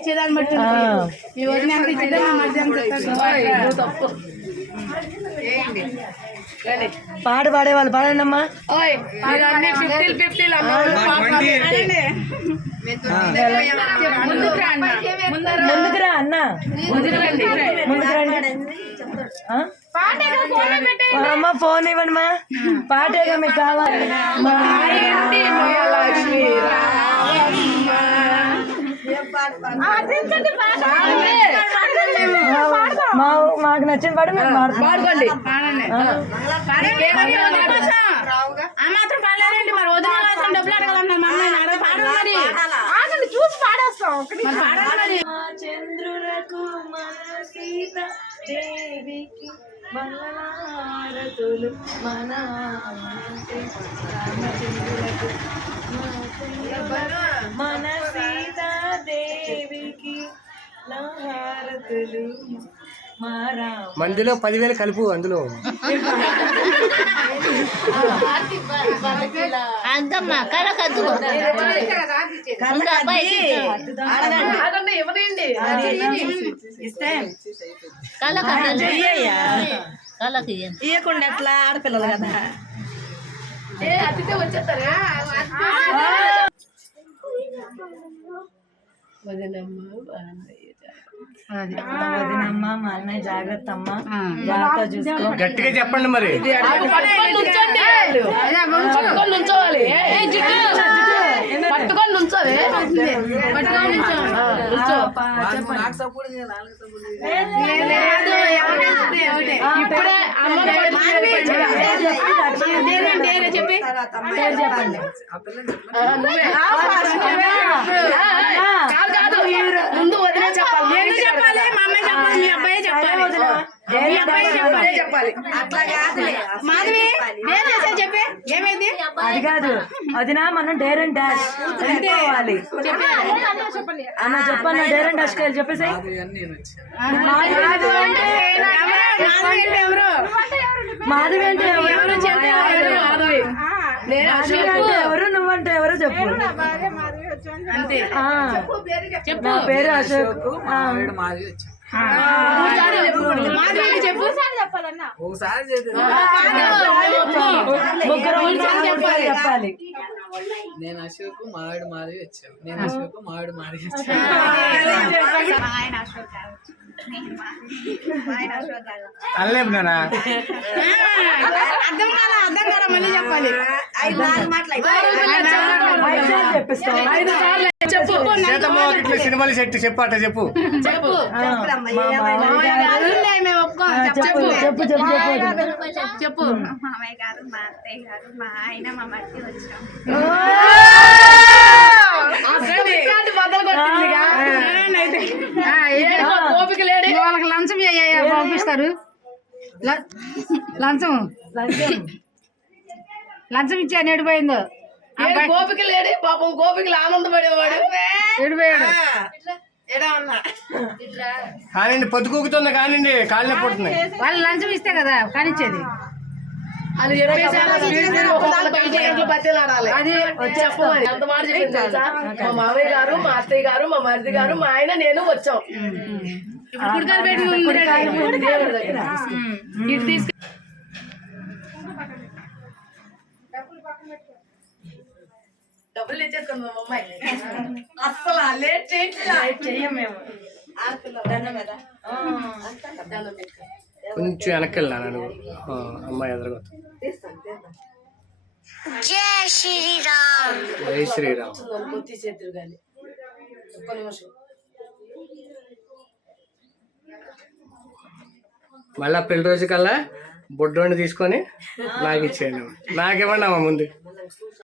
ఇచ్చేదాన్ని బట్టి వదిన ఎంత ఇస్తుంది. పాట పాడేవాళ్ళు పాడండి అమ్మా ఓయ్, మీరు అన్ని ఫిఫ్టీలు అన్న. అమ్మ ఫోన్ ఇవ్వండి మా. పాటేగా మీకు కావాలి. మా మాకు నచ్చిన పాట మేము పాడుకోండి. మా చూసి పాడేస్తాం. చంద్రులకు మన సీత దేవికి మంగళారతులు మన రామచంద్రులకు మన మందిలో పదివేలు కలుపు అందులో. ఇవ్వకుండా ఎట్లా ఆడపిల్లలు కదా. వచ్చేస్తారా? వదినమ్మ బాగుంది వదినమ్మ మా అన్నయ్య జాగ్రత్త అమ్మ జాగ్రత్త చూసుకో గట్టిగా చెప్పండి మరి పట్టుకొని నుంచోవాలి. పట్టుకొని. ఇప్పుడే అమ్మ చెప్పి చెప్పండి ముందు వదిలే చెప్పాలి. నేను చెప్పాలి. మా అమ్మాయి చెప్పాలి. మీ అబ్బాయి చెప్పాలి. మీ అబ్బాయి చెప్పాలి. చెప్పాలి. అట్లా కాదులే. మాధవి నేను చేసా చెప్పే? ఏమైంది? అది కాదు. వదినా మనం డేర్ అండ్ డాష్. అనుకోవాలి అన్న చెప్పన్న డేర్ అండ్ డాష్కి చెప్పేసి మాధవి అంటే ఎవరు? మాధవి అంటే ఎవరు? ఎవరు? చెప్పే ఎవరు? మాధవి నేను మాధవి అశోక్. అంటే ఎవరు? నువ్వు అంటే ఎవరు? చెప్పు. అంతే. చెప్పు నా పేరు అశోక్. చెప్పు. ముగ్గురు ఉన్నాం, చెప్పాలి. నేను అశోక్ మావిడి మాధవి వచ్చావు నేను అశోక్ మావిడి మాధవి వచ్చావు అనలేము అర్థం కాదా అర్థం కాదా మళ్ళీ చెప్పాలి చెప్పు సినిమాలు సెట్ చెప్పు అట్ట చెప్పు. చెప్పు. మా చెప్పు. చెప్పు. చెప్పు. చెప్పు. చెప్పు మామయ్య గారు మా అత్తయ్య గారు మా ఆయన మా మట్టి వచ్చాం. పంపిస్తారు? లంచం. లంచం. లంచం ఇచ్చా నేడిపోయిందో ఏడు గోపిక లేడు పాపం గోపికలు ఆనందపడేవాడు. నేడిపోయాడు కానివ్వండి పొద్దుకూకుతుంది కానివ్వండి కాళ్ళ పుడుతున్నాయి. వాళ్ళు లంచం ఇస్తే కదా కానిచ్చేది. అది మా మామయ్య గారు మా అత్తయ్య గారు మా మరిది గారు మా ఆయన నేను వచ్చాం. డబ్బులు మా అమ్మాయి. అస్సలు లేట్ చెయ్యం మేము. పెట్టుకో. కొంచెం వెనక్కి వెళ్ళినా నువ్వు. అమ్మాయి ఎదురుగా. జై శ్రీరామ్. నన్ను కొద్ది చేతులు కానీ ఒక్క నిమిషం. మళ్ళా పెళ్ళి రోజు కల్లా బొడ్డోని తీసుకొని నాకు ఇచ్చేయండి నాకేమన్నా ముందు.